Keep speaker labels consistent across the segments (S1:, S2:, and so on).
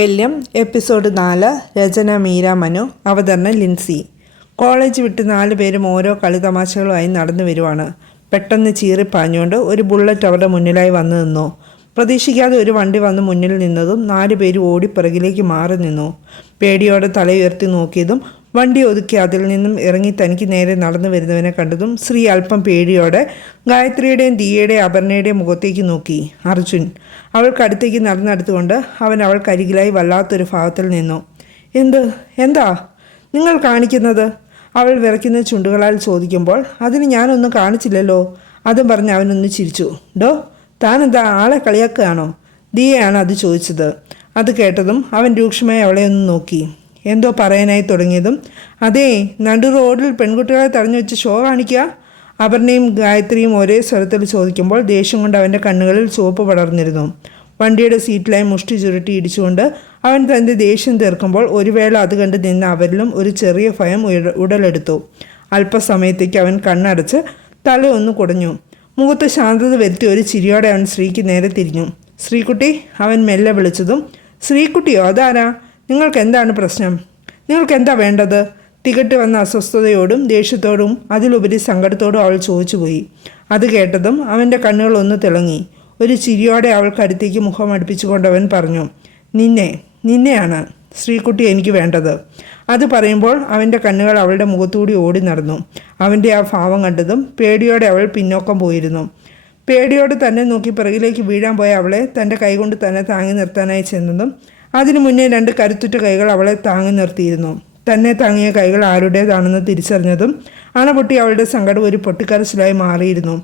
S1: വല്യം episode നാല് രചന മീര മനു അവതരണം Lincy. College വിട്ട് നാല് പേരും ഓരോ കളിതമാശകളുമായി നടന്നു വരുവാണ്. പെട്ടെന്ന് ചീറിപ്പാഞ്ഞുകൊണ്ട് ഒരു ബുള്ളറ്റ് അവരുടെ മുന്നിലായി വന്നു നിന്നു. പ്രതീക്ഷിക്കാതെ ഒരു വണ്ടി വന്ന് മുന്നിൽ നിന്നതും നാല് പേര് ഓടി പിറകിലേക്ക് മാറി നിന്നു. പേടിയോടെ തലയുയർത്തി നോക്കിയതും വണ്ടി ഒതുക്കി അതിൽ നിന്നും ഇറങ്ങി തനിക്ക് നേരെ നടന്നു വരുന്നവനെ കണ്ടതും ശ്രീ അല്പം പേടിയോടെ ഗായത്രിയുടെയും ദിയയുടെയും അപർണയുടെയും മുഖത്തേക്ക് നോക്കി. അർജുൻ അവൾക്കടുത്തേക്ക് നടന്നെടുത്തുകൊണ്ട് അവൻ അവൾ അവൾക്കരികിലായി വല്ലാത്തൊരു ഭാവത്തിൽ നിന്നു. എന്ത്? എന്താ? നിങ്ങൾ കാണിക്കുന്നത്? അവൾ വിറയ്ക്കുന്ന ചുണ്ടുകളാൽ ചോദിക്കുമ്പോൾ അതിന് ഞാനൊന്നും കാണിച്ചില്ലല്ലോ. അതും പറഞ്ഞ് അവനൊന്ന് ചിരിച്ചു. ഡോ താനെന്താ ആളെ കളിയാക്കുകയാണോ? ദിയയാണ് അത് ചോദിച്ചത്. അത് കേട്ടതും അവൻ രൂക്ഷമായി അവളെ ഒന്ന് നോക്കി. എന്തോ പറയാനായി തുടങ്ങിയതും. അതേ നടു റോഡിൽ പെൺകുട്ടികളെ തടഞ്ഞു വെച്ച് ഷോ കാണിക്കുക. അപർണയും ഗായത്രിയും ഒരേ സ്വരത്തിൽ ചോദിക്കുമ്പോൾ ദേഷ്യം കൊണ്ട് അവന്റെ കണ്ണുകളിൽ ചുവപ്പ് പടർന്നിരുന്നു. വണ്ടിയുടെ സീറ്റിലായി മുഷ്ടി ചുരുട്ടി ഇടിച്ചുകൊണ്ട് അവൻ തന്റെ ദേഷ്യം തീർക്കുമ്പോൾ ഒരു വേള അത് കണ്ട് നിന്ന അവരിലും ഒരു ചെറിയ ഭയം ഉടലെടുത്തു. അല്പസമയത്തേക്ക് അവൻ കണ്ണടച്ച് തല ഒന്ന് കുടഞ്ഞു. മുഖത്ത് ശാന്തത വരുത്തി ഒരു ചിരിയോടെ അവൻ ശ്രീക്ക് നേരെ തിരിഞ്ഞു. ശ്രീകുട്ടി അവൻ മെല്ലെ വിളിച്ചതും. ശ്രീകുട്ടിയോ അതാരാ? നിങ്ങൾക്ക് എന്താണ് പ്രശ്നം? നിങ്ങൾക്ക് എന്താ വേണ്ടത്? തികട്ട് വന്ന അസ്വസ്ഥതയോടും ദേഷ്യത്തോടും അതിലുപരി സങ്കടത്തോടും അവൾ ചോദിച്ചുപോയി. അത് കേട്ടതും അവന്റെ കണ്ണുകൾ ഒന്ന് തിളങ്ങി. ഒരു ചിരിയോടെ അവൾ കരുത്തേക്ക് മുഖം അടുപ്പിച്ചുകൊണ്ട് അവൻ പറഞ്ഞു നിന്നെ നിന്നെയാണ് ശ്രീകുട്ടി എനിക്ക് വേണ്ടത്. അത് പറയുമ്പോൾ അവന്റെ കണ്ണുകൾ അവളുടെ മുഖത്തുകൂടി ഓടി നടന്നു. അവന്റെ ആ ഭാവം കണ്ടതും പേടിയോടെ അവൾ പിന്നോക്കം പോയിരുന്നു. പേടിയോട് തന്നെ നോക്കി പിറകിലേക്ക് വീഴാൻ പോയ അവളെ തന്റെ കൈകൊണ്ട് തന്നെ താങ്ങി നിർത്താനായി ചെന്നതും അതിനു മുന്നേ രണ്ട് കരുത്തുറ്റ കൈകൾ അവളെ താങ്ങി നിർത്തിയിരുന്നു. തന്നെ താങ്ങിയ കൈകൾ ആരുടേതാണെന്ന് തിരിച്ചറിഞ്ഞതും അണപൊട്ടി അവളുടെ സങ്കടം ഒരു പൊട്ടിക്കരച്ചിലായി മാറിയിരുന്നു.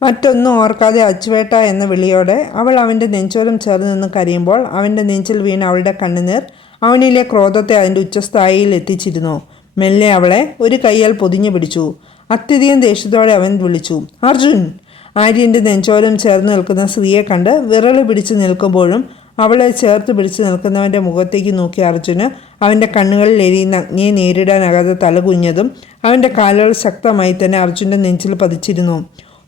S1: മറ്റൊന്നും ഓർക്കാതെ അച്ചുവേട്ട എന്ന വിളിയോടെ അവൾ അവന്റെ നെഞ്ചോരം ചേർന്ന് നിന്ന് കരയുമ്പോൾ അവന്റെ നെഞ്ചിൽ വീണ അവളുടെ കണ്ണുനീർ അവനിലെ ക്രോധത്തെ അതിന്റെ ഉച്ചസ്ഥായിയിൽ എത്തിച്ചിരുന്നു. മെല്ലെ അവളെ ഒരു കൈയാൽ പൊതിഞ്ഞു പിടിച്ചു. അത്യധികം ദേഷ്യത്തോടെ അവൻ വിളിച്ചു. അർജുൻ! ആര്യന്റെ നെഞ്ചോരം ചേർന്ന് നിൽക്കുന്ന സ്ത്രീയെ കണ്ട് വിരൾ പിടിച്ച് നിൽക്കുമ്പോഴും അവളെ ചേർത്ത് പിടിച്ച് നിൽക്കുന്നവന്റെ മുഖത്തേക്ക് നോക്കി അർജുന് അവന്റെ കണ്ണുകളിൽ എരിയുന്ന അഗ്നിയെ നേരിടാനാകാതെ തലകുഞ്ഞതും അവന്റെ കാലുകൾ ശക്തമായി തന്നെ അർജുന്റെ നെഞ്ചിൽ പതിച്ചിരുന്നു.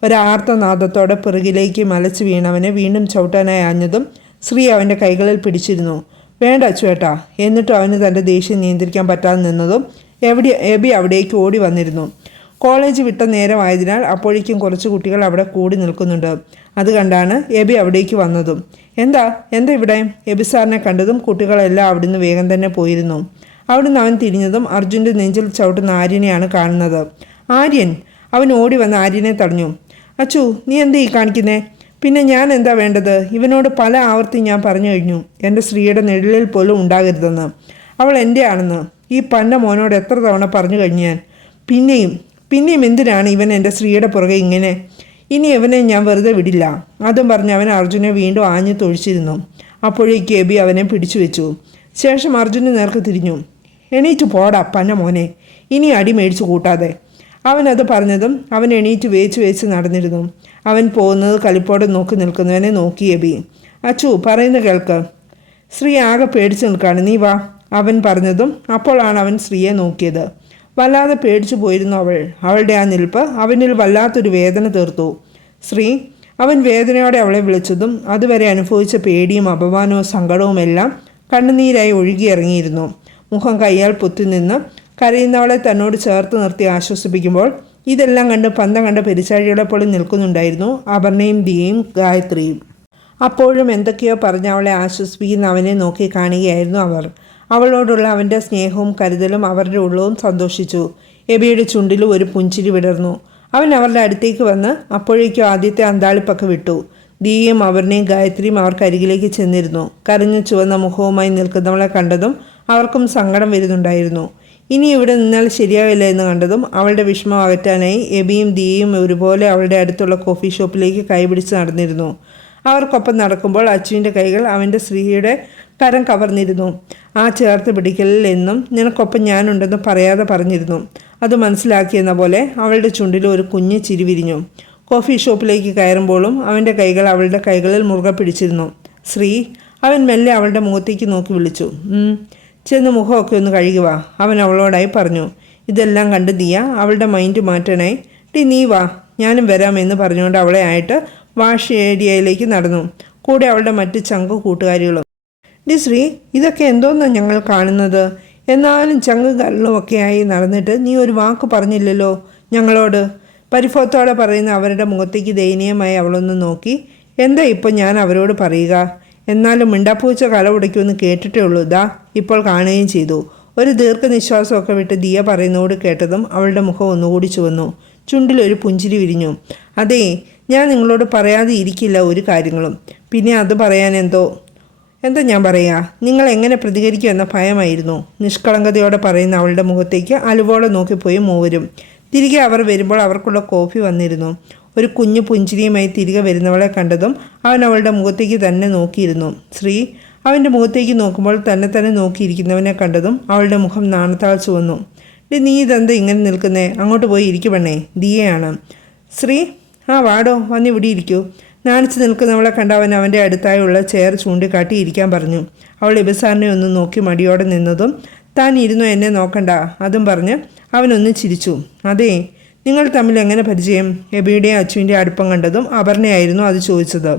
S1: ഒരാർത്തനാദത്തോടെ പിറകിലേക്ക് മലച്ചു വീണവനെ വീണ്ടും ചവിട്ടാനായി ആഞ്ഞതും ശ്രീ അവന്റെ കൈകളിൽ പിടിച്ചിരുന്നു. വേണ്ട ചേട്ടാ എന്നിട്ടും അവന് തന്റെ ദേഷ്യം നിയന്ത്രിക്കാൻ പറ്റാതെ നിന്നതും എവിടെ എബി അവിടേക്ക് ഓടി വന്നിരുന്നു. കോളേജ് വിട്ട നേരമായതിനാൽ അപ്പോഴേക്കും കുറച്ച് കുട്ടികൾ അവിടെ കൂടി നിൽക്കുന്നുണ്ട്. അത് കണ്ടാണ് എബി അവിടേക്ക് വന്നതും. എന്താ? എന്താ ഇവിടെ? എബി സാറിനെ കണ്ടതും കുട്ടികളെല്ലാം അവിടുന്ന് വേഗം തന്നെ പോയിരുന്നു. അവിടുന്ന് അവൻ തിരിഞ്ഞതും അർജുന്റെ നെഞ്ചിൽ ചവിട്ടുന്ന ആര്യനെയാണ് കാണുന്നത്. ആര്യൻ? അവൻ ഓടി വന്ന് ആര്യനെ തടഞ്ഞു. അച്ചു നീ എന്താ ഈ കാണിക്കുന്നേ? പിന്നെ ഞാൻ എന്താ വേണ്ടത്? ഇവനോട് പല ആവർത്തി ഞാൻ പറഞ്ഞു കഴിഞ്ഞു. എന്റെ സ്ത്രീയുടെ നിഴലിൽ പോലും ഉണ്ടാകരുതെന്ന്. അവൾ എന്റെ ആണെന്ന് ഈ പന്ന മോനോട് എത്ര തവണ പറഞ്ഞു കഴിഞ്ഞു ഞാൻ. പിന്നെയും പിന്നെയും എന്തിനാണ് ഇവൻ എന്റെ സ്ത്രീയുടെ പുറകെ ഇങ്ങനെ? ഇനി ഇവനെ ഞാൻ വെറുതെ വിടില്ല. അതും പറഞ്ഞ് അവൻ അർജുനെ വീണ്ടും ആഞ്ഞു തൊഴിച്ചിരുന്നു. അപ്പോഴേക്ക് എബി അവനെ പിടിച്ചു വെച്ചു. ശേഷം അർജുന് നേർക്ക് തിരിഞ്ഞു. എണീറ്റ് പോടാ പന്ന മോനെ. ഇനി അടി മേടിച്ചു കൂട്ടാതെ. അവനത് പറഞ്ഞതും അവൻ എണീറ്റ് വേച്ച് വേച്ച് നടന്നിരുന്നു. അവൻ പോകുന്നത് കളിപ്പോടെ നോക്കി നിൽക്കുന്നവനെ നോക്കി എബി അച്ചു പറയുന്ന കേൾക്ക്. സ്ത്രീ ആകെ പേടിച്ചു നിൽക്കാണ്. നീ വാ. അവൻ പറഞ്ഞതും അപ്പോഴാണ് അവൻ സ്ത്രീയെ നോക്കിയത്. വല്ലാതെ പേടിച്ചു പോയിരുന്നു അവൾ. അവളുടെ ആ നിൽപ്പ് അവനിൽ വല്ലാത്തൊരു വേദന തീർത്തു. ശ്രീ അവൻ വേദനയോടെ അവളെ വിളിച്ചതും അതുവരെ അനുഭവിച്ച പേടിയും അപമാനവും സങ്കടവും എല്ലാം കണ്ണുനീരായി ഒഴുകിയിറങ്ങിയിരുന്നു. മുഖം കയ്യാൽ പൊത്തിനിന്ന് കരയുന്നവളെ തന്നോട് ചേർത്ത് നിർത്തി ആശ്വസിപ്പിക്കുമ്പോൾ ഇതെല്ലാം കണ്ട് പന്തം കണ്ട പെരിച്ചാഴികളെ പോലെ നിൽക്കുന്നുണ്ടായിരുന്നു അപർണയും ദിയയും ഗായത്രിയും. അപ്പോഴും എന്തൊക്കെയോ പറഞ്ഞ് അവളെ ആശ്വസിപ്പിക്കുന്ന അവനെ നോക്കി കാണുകയായിരുന്നു അവർ. അവളോടുള്ള അവന്റെ സ്നേഹവും കരുതലും അവരുടെ ഉള്ളവും സന്തോഷിച്ചു. എബിയുടെ ചുണ്ടിലും ഒരു പുഞ്ചിരി വിടർന്നു. അവൻ അവരുടെ അടുത്തേക്ക് വന്ന് അപ്പോഴേക്കും ആദ്യത്തെ അന്താളിപ്പൊക്കെ വിട്ടു. ദീയും അവരുടെയും ഗായത്രിയും അവർക്കരികിലേക്ക് ചെന്നിരുന്നു. കരഞ്ഞു ചുവന്ന മുഖവുമായി നിൽക്കുന്നവളെ കണ്ടതും അവർക്കും സങ്കടം വരുന്നുണ്ടായിരുന്നു. ഇനി ഇവിടെ നിന്നാൽ ശരിയാവില്ല എന്ന് കണ്ടതും അവളുടെ വിഷമം അകറ്റാനായി എബിയും ദിയയും ഒരുപോലെ അവളുടെ അടുത്തുള്ള കോഫി ഷോപ്പിലേക്ക് കൈപിടിച്ച് നടന്നിരുന്നു. അവർക്കൊപ്പം നടക്കുമ്പോൾ അച്ചുവിന്റെ കൈകൾ അവന്റെ സ്ത്രീയുടെ കരം കവർന്നിരുന്നു. ആ ചേർത്ത് പിടിക്കലിൽ എന്നും നിനക്കൊപ്പം ഞാനുണ്ടെന്ന് പറയാതെ പറഞ്ഞിരുന്നു. അത് മനസ്സിലാക്കിയെന്ന പോലെ അവളുടെ ചുണ്ടിൽ ഒരു കുഞ്ഞ് ചിരി വിരിഞ്ഞു. കോഫി ഷോപ്പിലേക്ക് കയറുമ്പോഴും അവന്റെ കൈകൾ അവളുടെ കൈകളിൽ മുറുകെ പിടിച്ചിരുന്നു. ശ്രീ അവൻ മെല്ലെ അവളുടെ മുഖത്തേക്ക് നോക്കി വിളിച്ചു. "ഉം, ചെന്ന് മുഖമൊക്കെ ഒന്ന് കഴുകുക അവൻ അവളോടായി പറഞ്ഞു. ഇതെല്ലാം കണ്ട് ദിയ അവളുടെ മൈൻഡ് മാറ്റണേ. ടി നീ വാ. ഞാനും വരാമെന്ന് പറഞ്ഞുകൊണ്ട് അവളെ ആയിട്ട് വാഷ് ഏരിയയിലേക്ക് നടന്നു. കൂടെ അവളുടെ മറ്റ് ചങ്ക് കൂട്ടുകാരികളും ഡി ശ്രീ ഇതൊക്കെ എന്തോന്നാണ് ഞങ്ങൾ കാണുന്നത്? എന്നാലും ചങ്ങ് കരളുമൊക്കെയായി നടന്നിട്ട് നീ ഒരു വാക്ക് പറഞ്ഞില്ലല്ലോ ഞങ്ങളോട്. പരിഭവത്തോടെ പറയുന്ന അവരുടെ മുഖത്തേക്ക് ദയനീയമായി അവളൊന്ന് നോക്കി. എന്താ ഇപ്പോൾ ഞാൻ അവരോട് പറയുക? എന്നാലും മിണ്ടാപ്പൂച്ച കല ഉടയ്ക്കുമെന്ന് കേട്ടിട്ടേ ഉള്ളൂ. ഇതാ ഇപ്പോൾ കാണുകയും ചെയ്തു. ഒരു ദീർഘനിശ്വാസമൊക്കെ വിട്ട് ദിയ പറയുന്നതോട് കേട്ടതും അവളുടെ മുഖം ഒന്നുകൂടി ചുവന്നു. ചുണ്ടിലൊരു പുഞ്ചിരി വിരിഞ്ഞു. അതെ ഞാൻ നിങ്ങളോട് പറയാതെ ഇരിക്കില്ല ഒരു കാര്യങ്ങളും. പിന്നെ അത് പറയാൻ എന്തോ ഞാൻ പറയാ? നിങ്ങൾ എങ്ങനെ പ്രതികരിക്കും എന്ന ഭയമായിരുന്നു. നിഷ്കളങ്കതയോടെ പറയുന്ന അവളുടെ മുഖത്തേക്ക് അലുവോടെ നോക്കിപ്പോയി മൂവരും. തിരികെ അവർ വരുമ്പോൾ അവർക്കുള്ള കോഫി വന്നിരുന്നു. ഒരു കുഞ്ഞു പുഞ്ചിരിയുമായി തിരികെ വരുന്നവളെ കണ്ടതും അവൻ അവളുടെ മുഖത്തേക്ക് തന്നെ നോക്കിയിരുന്നു. ശ്രീ അവന്റെ മുഖത്തേക്ക് നോക്കുമ്പോൾ തന്നെ തന്നെ നോക്കിയിരിക്കുന്നവനെ കണ്ടതും അവളുടെ മുഖം നാണത്താൽ ചുവന്നു ഡി നീ ഇതെന്താ ഇങ്ങനെ നിൽക്കുന്നേ? അങ്ങോട്ട് പോയി ഇരിക്കുവണ്ണേ ദിയയാണ്. ശ്രീ ആ വാടോ വന്നിവിടെ ഇരിക്കൂ. നാണിച്ച് നിൽക്കുന്നവളെ കണ്ടവൻ അവന്റെ അടുത്തായുള്ള ചെയർ ചൂണ്ടിക്കാട്ടി ഇരിക്കാൻ പറഞ്ഞു. അവൾ ഇബസാറിനെ ഒന്ന് നോക്കി മടിയോടെ നിന്നതും താൻ ഇരുന്നു എന്നെ നോക്കണ്ട അതും പറഞ്ഞ് അവനൊന്ന് ചിരിച്ചു. അതേ നിങ്ങൾ തമ്മിൽ എങ്ങനെ പരിചയം? എബിയുടെയും അച്ചുവിന്റെ അടുപ്പം കണ്ടതും അപർണയായിരുന്നു അത് ചോദിച്ചത്.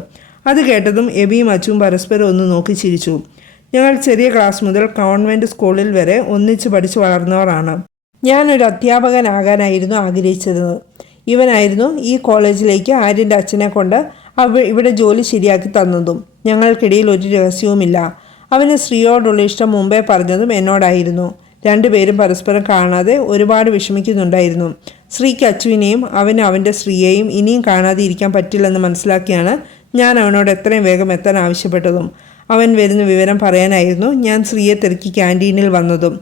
S1: അത് കേട്ടതും എബിയും അച്ചുവും പരസ്പരം ഒന്ന് നോക്കി ചിരിച്ചു. ഞങ്ങൾ ചെറിയ ക്ലാസ് മുതൽ കോൺവെന്റ് സ്കൂളിൽ വരെ ഒന്നിച്ച് പഠിച്ചു വളർന്നവരാണ്. ഞാനൊരു അധ്യാപകനാകാനായിരുന്നു ആഗ്രഹിച്ചത്. ഇവനായിരുന്നു ഈ കോളേജിലേക്ക് ആര്യന്റെ അച്ഛനെ കൊണ്ട് അവ ഇവിടെ ജോലി ശരിയാക്കി തന്നതും ഞങ്ങൾക്കിടയിൽ ഒരു രഹസ്യവുമില്ല. അവന് സ്ത്രീയോടുള്ള ഇഷ്ടം മുമ്പേ പറഞ്ഞതും എന്നോടായിരുന്നു. രണ്ടുപേരും പരസ്പരം കാണാതെ ഒരുപാട് വിഷമിക്കുന്നുണ്ടായിരുന്നു. സ്ത്രീക്ക് അച്ചുവിനെയും അവന് അവന്റെ സ്ത്രീയെയും ഇനിയും കാണാതെ ഇരിക്കാൻ പറ്റില്ലെന്ന് മനസ്സിലാക്കിയാണ് ഞാൻ അവനോട് എത്രയും വേഗം എത്താൻ ആവശ്യപ്പെട്ടതും. അവൻ വരുന്ന വിവരം പറയാനായിരുന്നു ഞാൻ സ്ത്രീയെ തിരക്കി ക്യാന്റീനിൽ വന്നതും.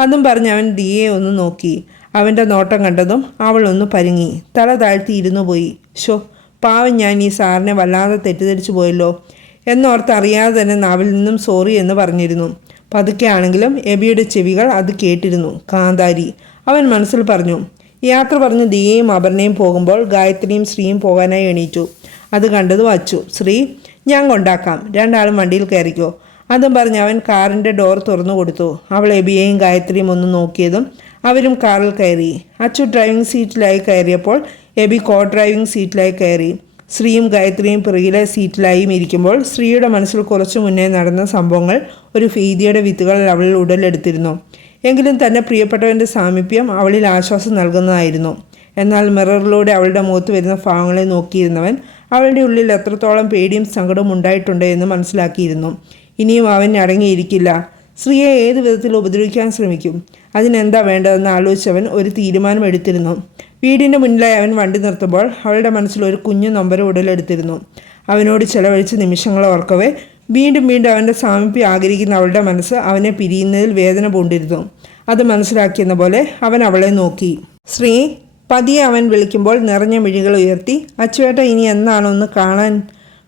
S1: അതും പറഞ്ഞ് അവൻ ദിയെ ഒന്ന് നോക്കി. അവന്റെ നോട്ടം കണ്ടതും അവൾ ഒന്ന് പരുങ്ങി. തല താഴ്ത്തി ഇരുന്നു പോയി. ഷോ പാവം ഞാൻ ഈ സാറിനെ വല്ലാതെ തെറ്റിദ്ധരിച്ചു പോയല്ലോ എന്നോർത്ത് അറിയാതെ തന്നെ നാവിൽ നിന്നും സോറി എന്ന് പറഞ്ഞിരുന്നു. പതുക്കെ ആണെങ്കിലും എബിയുടെ ചെവികൾ അത് കേട്ടിരുന്നു. കാന്താരി. അവൻ മനസ്സിൽ പറഞ്ഞു. യാത്ര പറഞ്ഞ് ദിയയും അപർണയും പോകുമ്പോൾ ഗായത്രിയും ശ്രീയും പോകാനായി എണീറ്റു. അത് കണ്ടത് വച്ചു ശ്രീ ഞാൻ കൊണ്ടാക്കാം. രണ്ടാളും വണ്ടിയിൽ കയറിക്കോ. അതും പറഞ്ഞ് അവൻ കാറിന്റെ ഡോർ തുറന്നു കൊടുത്തു. അവൾ എബിയെയും ഗായത്രിയും ഒന്ന് നോക്കിയതും അവരും കാറിൽ കയറി. അച്ചു ഡ്രൈവിംഗ് സീറ്റിലായി കയറിയപ്പോൾ എബി കോ ഡ്രൈവിംഗ് സീറ്റിലായി കയറി. ശ്രീയും ഗായത്രിയും പിറകിലെ സീറ്റിലായും ഇരിക്കുമ്പോൾ ശ്രീയുടെ മനസ്സിൽ കുറച്ചു മുന്നേ നടന്ന സംഭവങ്ങൾ ഒരു ഭീതിയുടെ വിത്തുകൾ അവളിൽ ഉടലെടുത്തിരുന്നു. എങ്കിലും തന്നെ പ്രിയപ്പെട്ടവന്റെ സാമീപ്യം അവളിൽ ആശ്വാസം നൽകുന്നതായിരുന്നു. എന്നാൽ മിററിലൂടെ അവളുടെ മുഖത്ത് വരുന്ന ഭാവങ്ങളെ നോക്കിയിരുന്നവൻ അവളുടെ ഉള്ളിൽ എത്രത്തോളം പേടിയും സങ്കടവും ഉണ്ടായിട്ടുണ്ട് എന്ന് മനസ്സിലാക്കിയിരുന്നു. ഇനിയും അവൻ അടങ്ങിയിരിക്കില്ല. സ്ത്രീയെ ഏത് വിധത്തിൽ ഉപദ്രവിക്കാൻ ശ്രമിക്കും? അതിനെന്താ വേണ്ടതെന്ന് ആലോചിച്ചവൻ ഒരു തീരുമാനം എടുത്തിരുന്നു. വീടിന്റെ മുന്നിലായി അവൻ വണ്ടി നിർത്തുമ്പോൾ അവളുടെ മനസ്സിൽ ഒരു കുഞ്ഞു നൊമ്പരം ഉടലെടുത്തിരുന്നു. അവനോട് ചെലവഴിച്ച നിമിഷങ്ങൾ ഓർക്കവേ. വീണ്ടും വീണ്ടും അവന്റെ സാമീപ്യം ആഗ്രഹിക്കുന്ന അവളുടെ മനസ്സ് അവനെ പിരിയുന്നതിൽ വേദന പൂണ്ടിരുന്നു. അത് മനസ്സിലാക്കിയെന്ന പോലെ അവൻ അവളെ നോക്കി. ശ്രീ പതിയെ അവൻ വിളിക്കുമ്പോൾ നിറഞ്ഞ മിഴികൾ ഉയർത്തി അച്ചുവേട്ട ഇനി എന്നാണോ ഒന്ന് കാണാൻ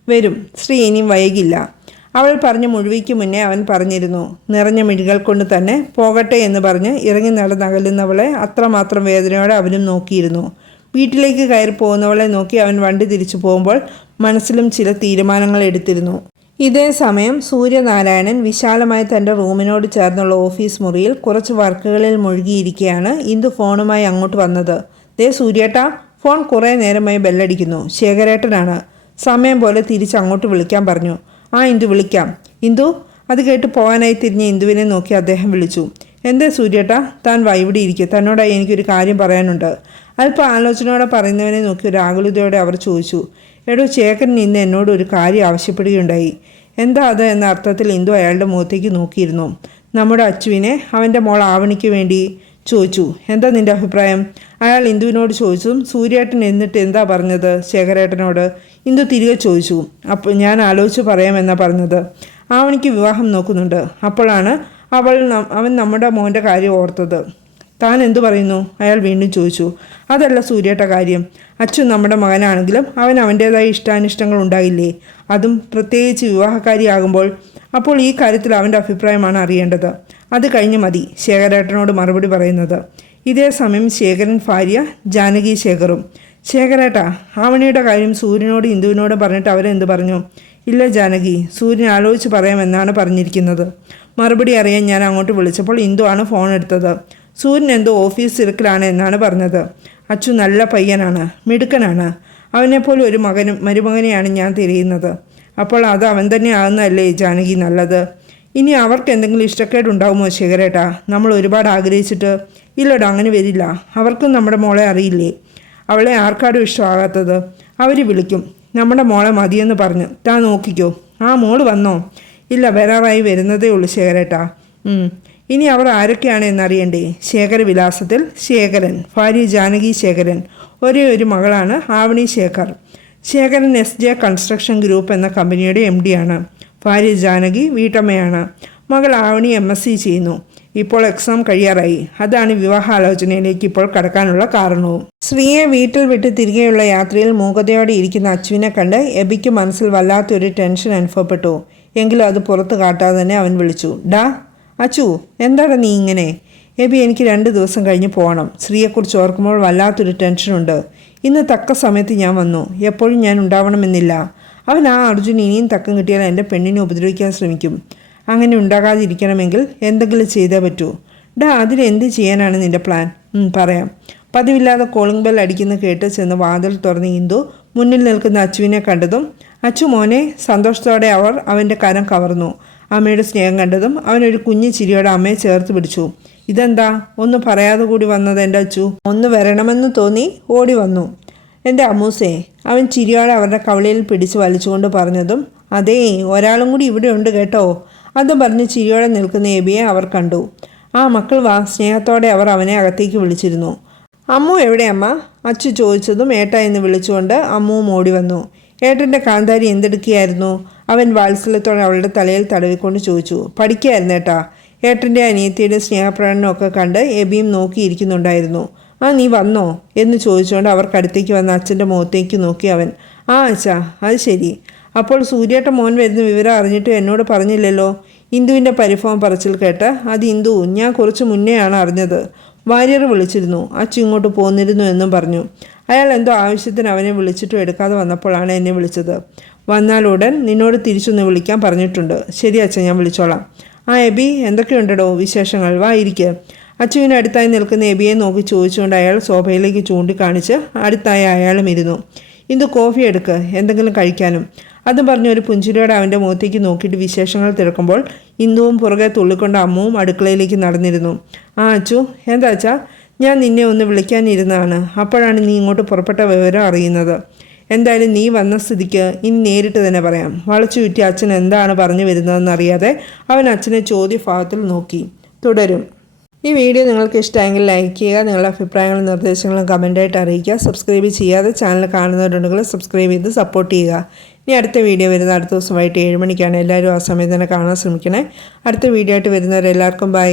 S1: വരും? ശ്രീ ഇനിയും വൈകില്ല. അവൾ പറഞ്ഞ് മുഴുവിക്ക് മുന്നേ അവൻ പറഞ്ഞിരുന്നു നിറഞ്ഞ മിഴികൾ കൊണ്ട് തന്നെ പോകട്ടെ എന്ന് പറഞ്ഞ് ഇറങ്ങി നടന്നകലുന്നവളെ അത്രമാത്രം വേദനയോടെ അവനും നോക്കിയിരുന്നു. വീട്ടിലേക്ക് കയറി പോകുന്നവളെ നോക്കി അവൻ വണ്ടി തിരിച്ചു പോകുമ്പോൾ മനസ്സിലും ചില തീരുമാനങ്ങൾ എടുത്തിരുന്നു. ഇതേ സമയം സൂര്യനാരായണൻ വിശാലമായ തന്റെ റൂമിനോട് ചേർന്നുള്ള ഓഫീസ് മുറിയിൽ കുറച്ച് വർക്കുകളിൽ മുഴുകിയിരിക്കുകയാണ് ഇന്ദു ഫോണുമായി അങ്ങോട്ട് വന്നത്. ദേ സൂര്യേട്ട ഫോൺ കുറേ നേരമായി ബെല്ലടിക്കുന്നു. ശേഖരേട്ടനാണ്. സമയം പോലെ തിരിച്ച് അങ്ങോട്ട് വിളിക്കാൻ പറഞ്ഞു. ആ ഇന്ദു വിളിക്കാം. ഇന്ദു അത് കേട്ട് പോകാനായി തിരിഞ്ഞ ഇന്ദുവിനെ നോക്കി അദ്ദേഹം വിളിച്ചു. എന്താ സൂര്യേട്ട താൻ വൈവിടി ഇരിക്കുക തന്നോടായി എനിക്കൊരു കാര്യം പറയാനുണ്ട്. അല്പം ആലോചനയോടെ പറയുന്നവനെ നോക്കി ഒരു ആകുലതയോടെ അവർ ചോദിച്ചു. എടോ ചേക്കൻ ഇന്ന് എന്നോട് ഒരു കാര്യം ആവശ്യപ്പെടുകയുണ്ടായി. എന്താ അത് എന്ന അർത്ഥത്തിൽ ഇന്ദു അയാളുടെ മുഖത്തേക്ക് നോക്കിയിരുന്നു. നമ്മുടെ അച്ചുവിനെ അവന്റെ മോൾ ആവണിക്ക് വേണ്ടി ചോദിച്ചു എന്താ നിന്റെ അഭിപ്രായം? അയാൾ ഇന്ദുവിനോട് ചോദിച്ചതും സൂര്യേട്ടൻ എന്നിട്ട് എന്താ പറഞ്ഞത്? ശേഖരേട്ടനോട് ഇന്ദു തിരികെ ചോദിച്ചു അപ്പോൾ ഞാൻ ആലോചിച്ച് പറയാമെന്നാ പറഞ്ഞത്. ആവണിക്ക് വിവാഹം നോക്കുന്നുണ്ട്. അപ്പോഴാണ് അവൾ അവൻ നമ്മുടെ മോന്റെ കാര്യം ഓർത്തത്. താൻ എന്തു പറയുന്നു? അയാൾ വീണ്ടും ചോദിച്ചു. അതല്ല സൂര്യേട്ട കാര്യം. അച്ഛൻ നമ്മുടെ മകനാണെങ്കിലും അവൻ അവന്റേതായ ഇഷ്ടാനിഷ്ടങ്ങൾ ഉണ്ടായില്ലേ? അതും പ്രത്യേകിച്ച് വിവാഹക്കാരിയാകുമ്പോൾ അപ്പോൾ ഈ കാര്യത്തിൽ അവന്റെ അഭിപ്രായമാണ് അറിയേണ്ടത്. അത് കഴിഞ്ഞ് മതി ശേഖരേട്ടനോട് മറുപടി പറയുന്നത്. ഇതേ സമയം ശേഖരൻ ഭാര്യ ജാനകി ശേഖറും. ശേഖരേട്ടാ ആവണിയുടെ കാര്യം സൂര്യനോട് ഇന്ദുവിനോട് പറഞ്ഞിട്ട് അവരെന്ത് പറഞ്ഞു? ഇല്ല ജാനകി സൂര്യൻ ആലോചിച്ച് പറയാമെന്നാണ് പറഞ്ഞിരിക്കുന്നത്. മറുപടി അറിയാൻ ഞാൻ അങ്ങോട്ട് വിളിച്ചപ്പോൾ ഇന്ദു ആണ് ഫോൺ എടുത്തത്. സൂര്യൻ എന്തോ ഓഫീസ് തിരക്കിലാണ് എന്നാണ് പറഞ്ഞത്. അച്ചു നല്ല പയ്യനാണ് മിടുക്കനാണ്. അവനെപ്പോലെ ഒരു മകനും മരുമകനെയാണ് ഞാൻ തിരയുന്നത്. അപ്പോൾ അത് അവൻ തന്നെ ആകുന്നതല്ലേ ജാനകി നല്ലത്? ഇനി അവർക്ക് എന്തെങ്കിലും ഇഷ്ടക്കേടുണ്ടാകുമോ ശേഖരേട്ടാ? നമ്മൾ ഒരുപാട് ആഗ്രഹിച്ചിട്ട് ഇല്ലടാ അങ്ങനെ വരില്ല. അവർക്കും നമ്മുടെ മോളെ അറിയില്ലേ? അവളെ ആർക്കാടും ഇഷ്ടമാകാത്തത്? അവർ വിളിക്കും. നമ്മുടെ മോളെ മതിയെന്ന് പറഞ്ഞു. താ നോക്കിക്കോ. ആ മോൾ വന്നോ? ഇല്ല വരാറായി വരുന്നതേ ഉള്ളൂ ശേഖരേട്ടാ. ഇനി അവർ ആരൊക്കെയാണ് എന്നറിയണ്ടേ? ശേഖരവിലാസത്തിൽ ശേഖരൻ ഭാര്യ ജാനകി ശേഖരൻ. ഒരേ ഒരു മകളാണ് Avani Shekhar. Sekharan S J construction group എന്ന കമ്പനിയുടെ എം ഡിയാണ് ഭാര്യ ജാനകി വീട്ടമ്മയാണ്. മകൾ ആവണി എം എസ് സി ചെയ്യുന്നു. ഇപ്പോൾ എക്സാം കഴിയാറായി. അതാണ് വിവാഹാലോചനയിലേക്ക് ഇപ്പോൾ കടക്കാനുള്ള കാരണവും. ശ്രീയെ വീട്ടിൽ വിട്ട് തിരികെയുള്ള യാത്രയിൽ മൂകതയോടെ ഇരിക്കുന്ന അച്ചുവിനെ കണ്ട് എബിക്ക് മനസ്സിൽ വല്ലാത്തൊരു ടെൻഷൻ അനുഭവപ്പെട്ടു. എങ്കിലും അത് പുറത്ത് കാട്ടാതെ തന്നെ അവൻ വിളിച്ചു. ഡാ അച്ചു എന്താണ് നീ ഇങ്ങനെ? എബി എനിക്ക് രണ്ട് ദിവസം കഴിഞ്ഞ് പോകണം ശ്രീയെക്കുറിച്ച് ഓർക്കുമ്പോൾ വല്ലാത്തൊരു ടെൻഷനുണ്ട്. ഇന്ന് തക്ക സമയത്ത് ഞാൻ വന്നു. എപ്പോഴും ഞാൻ ഉണ്ടാവണമെന്നില്ല. അവൻ ആ അർജുൻ ഇനിയും തക്കം കിട്ടിയാൽ എന്റെ പെണ്ണിനെ ഉപദ്രവിക്കാൻ ശ്രമിക്കും. അങ്ങനെ ഉണ്ടാകാതിരിക്കണമെങ്കിൽ എന്തെങ്കിലും ചെയ്തേ പറ്റൂ. ഡാ അതിലെന്ത് ചെയ്യാനാണ് നിന്റെ പ്ലാൻ? പറയാം. പതിവില്ലാതെ കോളിംഗ് ബെൽ അടിക്കുന്ന കേട്ട് ചെന്ന് വാതിൽ തുറന്ന് ഇന്ദു മുന്നിൽ നിൽക്കുന്ന അച്ചുവിനെ കണ്ടതും അച്ചു മോനെ സന്തോഷത്തോടെ അവർ അവന്റെ കരം കവർന്നു. അമ്മയുടെ സ്നേഹം കണ്ടതും അവനൊരു കുഞ്ഞു ചിരിയോടെ അമ്മയെ ചേർത്ത് പിടിച്ചു. ഇതെന്താ? ഒന്ന് പറയാതെ കൂടി വന്നത് എന്റെ അച്ചു. ഒന്ന് വരണമെന്ന് തോന്നി ഓടി വന്നു. എന്റെ അമ്മൂസേ അവൻ ചിരിയോടെ അവരുടെ കവളിയിൽ പിടിച്ച് വലിച്ചുകൊണ്ട് പറഞ്ഞതും അതേ ഒരാളും കൂടി ഇവിടെ ഉണ്ട് കേട്ടോ. അതും പറഞ്ഞ് ചിരിയോടെ നിൽക്കുന്ന എബിയെ അവർ കണ്ടു. ആ മക്കൾ വാ. സ്നേഹത്തോടെ അവർ അവനെ അകത്തേക്ക് വിളിച്ചിരുന്നു. അമ്മു എവിടെ അമ്മ? അച്ചു ചോദിച്ചതും ഏട്ട എന്ന് വിളിച്ചുകൊണ്ട് അമ്മുവും ഓടി വന്നു. ഏട്ടന്റെ കാന്താരി എന്തെടുക്കുകയായിരുന്നു? അവൻ വാത്സല്യത്തോടെ അവളുടെ തലയിൽ തടവിക്കൊണ്ട് ചോദിച്ചു പഠിക്കുകയായിരുന്നു ഏട്ടാ ഏട്ടന്റെ അനിയത്തിയുടെ സ്നേഹപ്രകടനമൊക്കെ കണ്ട് എബിയും നോക്കിയിരിക്കുന്നുണ്ടായിരുന്നു. ആ നീ വന്നോ? എന്ന് ചോദിച്ചുകൊണ്ട് അവർക്കടുത്തേക്ക് വന്ന അച്ഛന്റെ മുഖത്തേക്ക് നോക്കി അവൻ. ആ അച്ഛാ അത് ശരി. അപ്പോൾ സൂര്യേട്ട മോൻ വരുന്ന വിവരം അറിഞ്ഞിട്ട് എന്നോട് പറഞ്ഞില്ലല്ലോ? ഇന്ദുവിന്റെ പരിഭവം പറച്ചിൽ കേട്ട് അത് ഇന്ദു ഞാൻ കുറച്ച് മുന്നെയാണ് അറിഞ്ഞത്. വാര്യർ വിളിച്ചിരുന്നു. അച്ഛൻ ഇങ്ങോട്ട് പോന്നിരുന്നു എന്നും പറഞ്ഞു. അയാൾ എന്തോ ആവശ്യത്തിന് അവനെ വിളിച്ചിട്ടും എടുക്കാതെ വന്നപ്പോഴാണ് എന്നെ വിളിച്ചത്. വന്നാലുടൻ നിന്നോട് തിരിച്ചൊന്ന് വിളിക്കാൻ പറഞ്ഞിട്ടുണ്ട്. ശരി അച്ഛൻ ഞാൻ വിളിച്ചോളാം. ആ എബി എന്തൊക്കെയുണ്ടടോ വിശേഷങ്ങൾ? വാ ഇരിക്കുക അച്ചുവിന് അടുത്തായി നിൽക്കുന്ന എബിയെ നോക്കി ചോദിച്ചുകൊണ്ട് അയാൾ സോഫയിലേക്ക് ചൂണ്ടിക്കാണിച്ച് അടുത്തായി അയാളും ഇരുന്നു. ഇന്ന് കോഫി എടുക്ക്. എന്തെങ്കിലും കഴിക്കാനും. അതും പറഞ്ഞ് ഒരു പുഞ്ചിരിയോടെ അവന്റെ മുഖത്തേക്ക് നോക്കിയിട്ട് വിശേഷങ്ങൾ തിരക്കുമ്പോൾ ഇന്ദുവും പുറകെ തുള്ളിക്കൊണ്ട് അമ്മുവും അടുക്കളയിലേക്ക് നടന്നിരുന്നു. ആ അച്ചു എന്താ അച്ഛാ? ഞാൻ നിന്നെ ഒന്ന് വിളിക്കാനിരുന്നതാണ്. അപ്പോഴാണ് നീ ഇങ്ങോട്ട് പുറപ്പെട്ട വിവരം അറിയുന്നത്. എന്തായാലും നീ വന്ന സ്ഥിതിക്ക് ഇനി നേരിട്ട് തന്നെ പറയാം. വളച്ചു ചുറ്റി അച്ഛൻ എന്താണ് പറഞ്ഞു വരുന്നതെന്ന് അറിയാതെ അവൻ അച്ഛനെ ചോദ്യഭാവത്തിൽ നോക്കി. തുടരും. ഈ വീഡിയോ നിങ്ങൾക്ക് ഇഷ്ടമെങ്കിൽ ലൈക്ക് ചെയ്യുക നിങ്ങളുടെ അഭിപ്രായങ്ങളും നിർദ്ദേശങ്ങളും കമന്റായിട്ട് അറിയിക്കുക. സബ്സ്ക്രൈബ് ചെയ്യാതെ ചാനൽ കാണുന്നവരുണ്ടെങ്കിൽ സബ്സ്ക്രൈബ് ചെയ്ത് സപ്പോർട്ട് ചെയ്യുക. ഇനി അടുത്ത വീഡിയോ വരുന്ന അടുത്ത ദിവസം വൈകിട്ട് ഏഴ് മണിക്കാണ്. എല്ലാവരും ആ സമയത്ത് തന്നെ കാണാൻ ശ്രമിക്കണേ. അടുത്ത വീഡിയോ ആയിട്ട് വരുന്നവരെല്ലാവർക്കും ബൈ